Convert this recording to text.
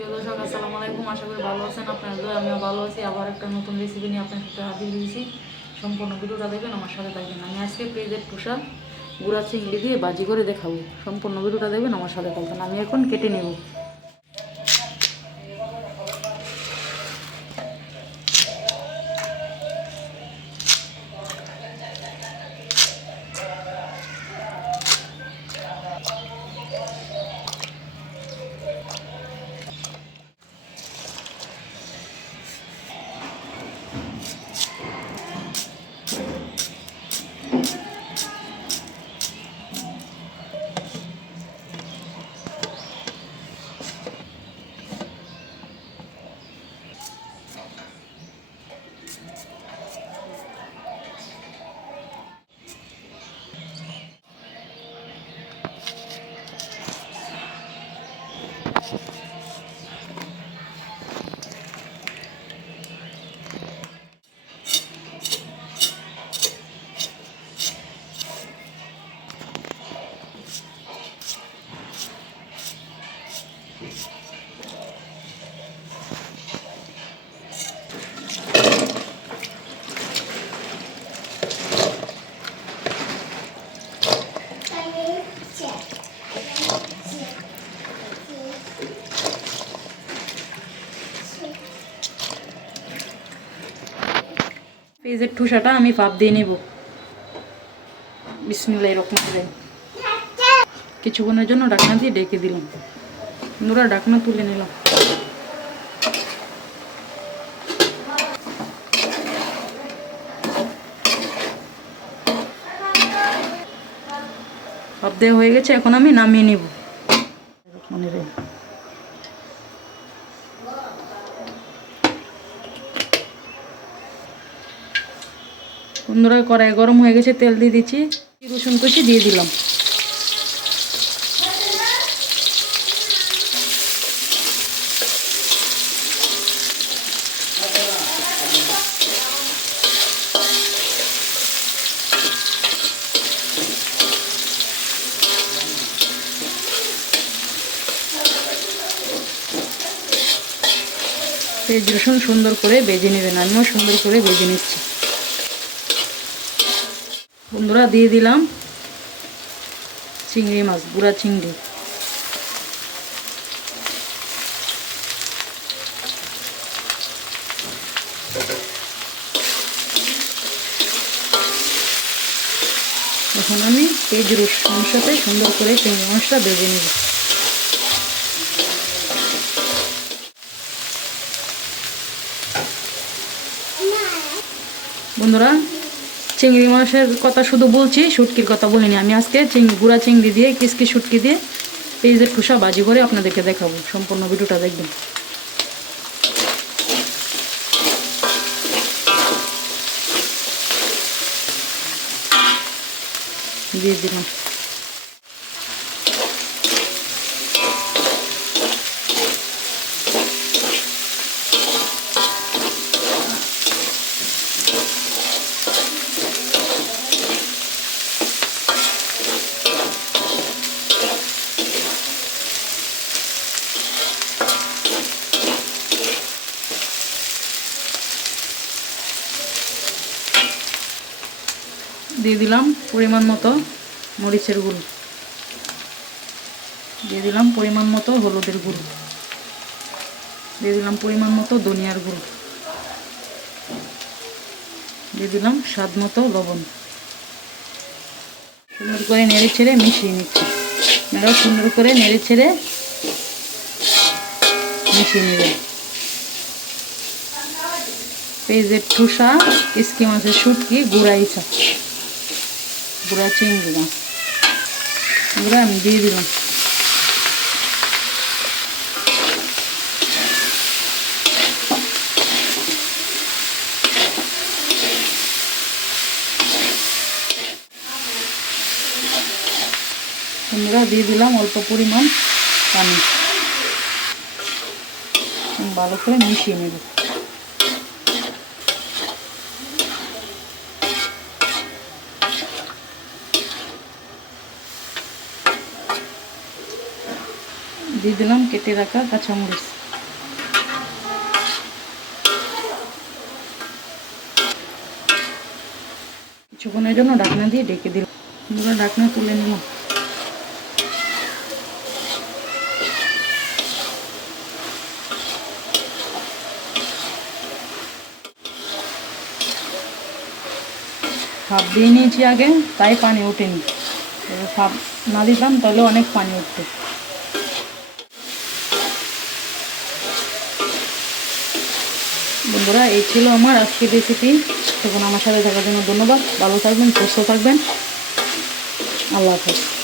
প্রিয় দর্শক আসসালামু আলাইকুম। আশা করি ভালো আছেন। আপনারা আমিও ভালো আছি। আবার একটা নতুন রেসিপি নিয়ে আপনার সাথে হাজির হয়েছি। সম্পূর্ণ ভিডিওটা দেখবেন, আমার সাথে থাকবেন। আমি আজকে পেঁয়াজের ঠোসা গুঁড়া চিংড়ি দিয়ে ভাজি করে দেখাবো। সম্পূর্ণ ভিডিওটা দেখবেন, আমার সাথে থাকবেন। আমি এখন কেটে নেব। পেঁয়াজের ঠোসাটা আমি ভাপ দিয়ে নেব। বিসমিল্লাহির রহমানির রহিম। কিছুক্ষণের জন্য ঢাকনা দিয়ে ঢেকে দিলাম। বন্ধুরা, ঢাকনা তুলে নিলাম। ভাপ দেওয়া হয়ে গেছে, এখন আমি নামিয়ে নেব। বন্ধুরা, কড়াই গরম হয়ে গেছে, তেল দিয়ে দিচ্ছি। রসুন কুচি দিয়ে দিলাম। পেঁয়াজ রসুন সুন্দর করে ভেজে নেবেন। আমিও সুন্দর করে ভেজে নিচ্ছি। বন্ধুরা, দিয়ে দিলাম চিংড়ি মাছ, গুঁড়া চিংড়ি। এখন আমি পেঁয়াজ রসুনের সাথে সুন্দর করে চিংড়ি মাছটা ভেজে নেব। বন্ধুরা, চিংড়ি মাছের কথা শুধু বলছি, শুটকির কথা বলিনি। আমি আজকে গুঁড়া চিংড়ি দিয়ে, কিসকি শুটকি দিয়ে পেঁয়াজের ঠোসা ভাজি করে আপনাদেরকে দেখাবো। সম্পূর্ণ ভিডিওটা দেখবেন। দিয়ে দিলাম। দিয়ে দিলাম পরিমাণ মতো মরিচের গুঁড়ো। দিয়ে দিলাম পরিমাণ মতো হলুদের গুঁড়ো। দিয়ে দিলাম পরিমাণ মতো ধনিয়ার গুঁড়ো। দিয়ে দিলাম স্বাদ মতো লবণ। সুন্দর করে নেড়ে ছেড়ে মিশিয়ে নিচ্ছি। আপনারাও সুন্দর করে নেড়ে ছেড়ে মিশিয়ে নেবেন। পেঁয়াজের ঠোসা, কিসকি মাছের শুটকি, গুঁড়া ইচা, গুঁড়া চিংড়ি মাছ গুঁড়া আমি দিয়ে দিলাম। বন্ধুরা, দিয়ে দিলাম অল্প পরিমাণ পানি। ভালো করে মিশিয়ে নেব। দিয়ে দিলাম কেটে রাখা কাঁচামরিচ। কিছুক্ষণের জন্য ঢাকনা দিয়ে ডেকে দিলাম। বন্ধুরা ঢাকনা তুলে নিলাম। ভাপ দিয়ে নিয়েছি আগে, তাই পানি ওঠেনি। ভাপ না দিতাম তাহলে অনেক পানি উঠতো। বন্ধুরা এই ছিল আমার আজকের রেসিপি। তখন আমার সাথে থাকার জন্য ধন্যবাদ। ভালো থাকবেন, সুস্থ থাকবেন। আল্লাহ হাফেজ।